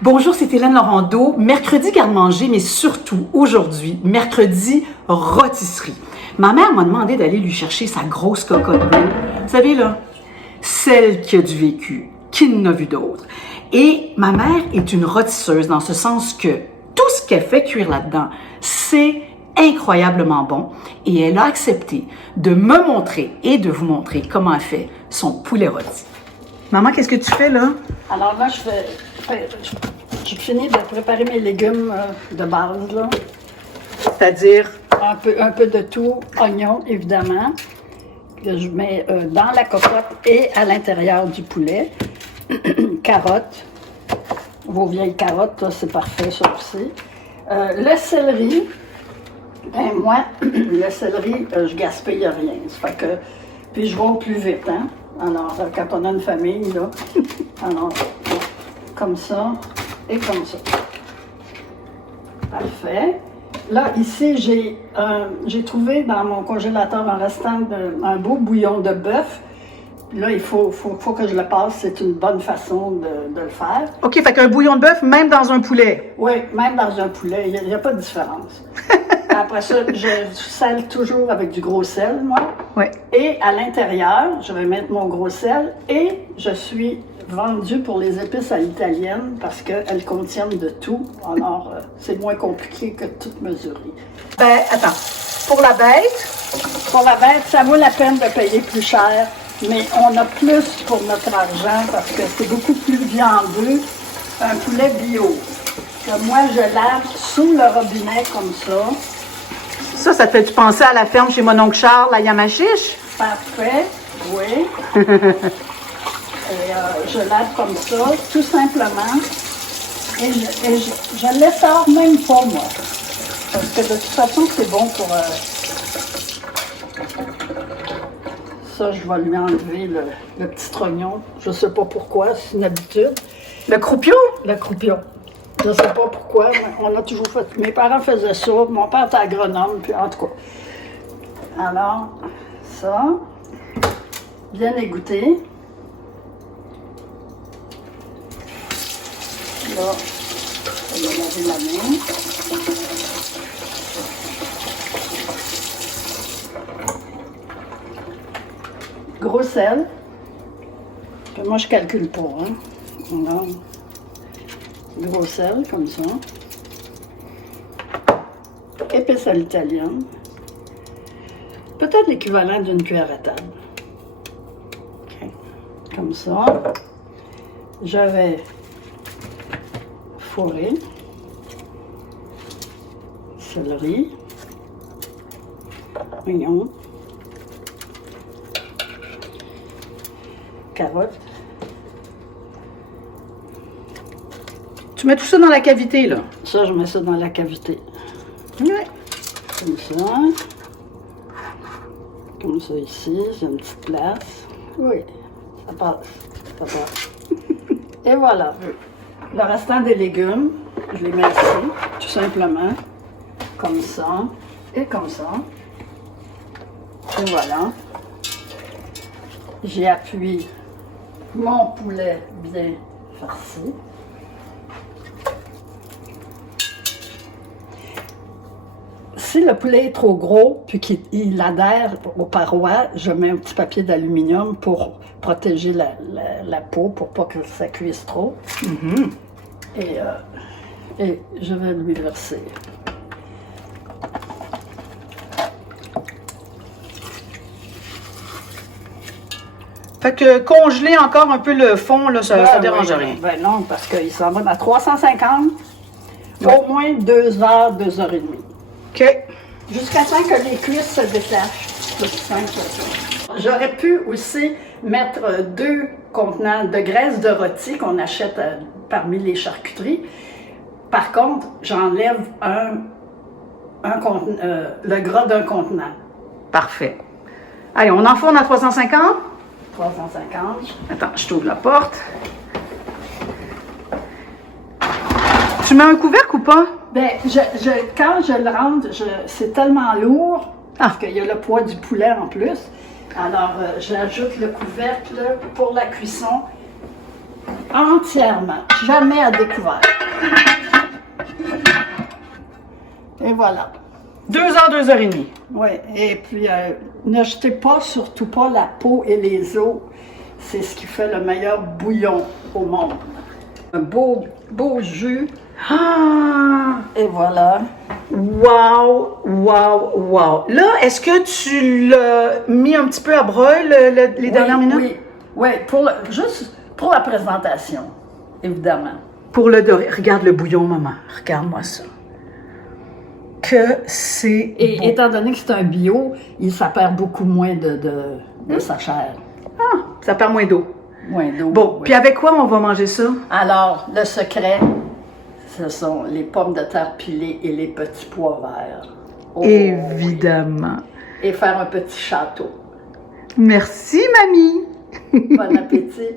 Bonjour, c'est Hélène Laurando. Mercredi garde-manger, mais surtout aujourd'hui, mercredi rôtisserie. Ma mère m'a demandé d'aller lui chercher sa grosse cocotte bleue. Vous savez là, celle qui a du vécu, qui n'en a vu d'autres. Et ma mère est une rôtisseuse dans ce sens que tout ce qu'elle fait cuire là-dedans, c'est incroyablement bon. Et elle a accepté de me montrer et de vous montrer comment elle fait son poulet rôti. Maman, qu'est-ce que tu fais là? Alors là, j'ai fini de préparer mes légumes de base, là. C'est-à-dire? Un peu de tout, oignons, évidemment, que je mets dans la cocotte et à l'intérieur du poulet. Carottes, vos vieilles carottes, là, c'est parfait, ça aussi. Le céleri, ben moi, le céleri, je gaspille rien. Ça fait que, puis je vais au plus vite, hein. Alors, quand on a une famille, là, alors, comme ça et comme ça. Parfait. Là, ici, j'ai trouvé dans mon congélateur un restant un beau bouillon de bœuf. Là, il faut que je le passe. C'est une bonne façon de le faire. OK, fait qu'un bouillon de bœuf, même dans un poulet. Oui, même dans un poulet, il n'y a pas de différence. Après ça, je sale toujours avec du gros sel, moi. Oui. Et à l'intérieur, je vais mettre mon gros sel et je suis vendue pour les épices à l'italienne parce qu'elles contiennent de tout. Alors, c'est moins compliqué que de tout mesurer. Ben, attends. Pour la bête? Pour la bête, ça vaut la peine de payer plus cher, mais on a plus pour notre argent parce que c'est beaucoup plus viandeux. Un poulet bio. Que moi, je lave sous le robinet comme ça. Ça te fait-tu penser à la ferme chez mon oncle Charles, à Yamachiche? Parfait, oui. Et je lave comme ça, tout simplement. Et je l'essore même pas, moi. Parce que de toute façon, c'est bon pour... Ça, je vais lui enlever le petit trognon. Je sais pas pourquoi, c'est une habitude. Le croupion? Le croupion. Je ne sais pas pourquoi, mais on a toujours fait. Mes parents faisaient ça, mon père était agronome, puis en tout cas. Alors, ça, bien égoutté. Là, on va laver la main. Gros sel. Puis moi, je calcule pas, hein. Alors, gros sel, comme ça. Épices à l'italienne. Peut-être l'équivalent d'une cuillère à table. Okay. Comme ça. Je vais fourrer. Céleri. Oignon. Carottes. Tu mets tout ça dans la cavité, là? Ça, je mets ça dans la cavité. Oui. Comme ça. Comme ça ici, j'ai une petite place. Oui, ça passe. Ça passe. Et voilà. Le restant des légumes, je les mets ici, tout simplement. Comme ça. Et comme ça. Et voilà. J'y appuie mon poulet bien farci. Si le poulet est trop gros puis qu'il adhère aux parois, je mets un petit papier d'aluminium pour protéger la peau, pour pas que ça cuise trop. Mm-hmm. Et je vais lui verser. Fait que congeler encore un peu le fond, là, ça ne dérange rien. Ben non, parce qu'il s'en va à 350, au moins 2 heures, 2 heures et demie. OK. Jusqu'à temps que les cuisses se détachent. C'est aussi simple que ça. J'aurais pu aussi mettre 2 contenants de graisse de rôti qu'on achète parmi les charcuteries. Par contre, j'enlève le gras d'un contenant. Parfait. Allez, on enfourne à 350? 350. Attends, je t'ouvre la porte. Tu mets un couvercle ou pas? Ben, quand je le rentre, c'est tellement lourd, parce qu'il y a le poids du poulet en plus. Alors, j'ajoute le couvercle pour la cuisson entièrement, jamais à découvert. Et voilà. 2 heures, 2 heures et demie. Oui, et puis ne jetez pas, surtout pas la peau et les os. C'est ce qui fait le meilleur bouillon au monde. Un beau jus. Ah! Et voilà. Wow, wow, wow. Là, est-ce que tu l'as mis un petit peu à broil les dernières minutes? Oui, oui, juste pour la présentation, évidemment. Pour le dorer. Regarde le bouillon, maman. Regarde-moi ça. Que c'est Et beau. étant donné que c'est un bio, ça perd beaucoup moins de sa chair. Ah, ça perd moins d'eau. Moins d'eau. Bon, oui. puis avec quoi on va manger ça? Alors, le secret, ce sont les pommes de terre pilées et les petits pois verts. Oh, Évidemment. oui. Et faire un petit château. Merci, mamie. Bon appétit.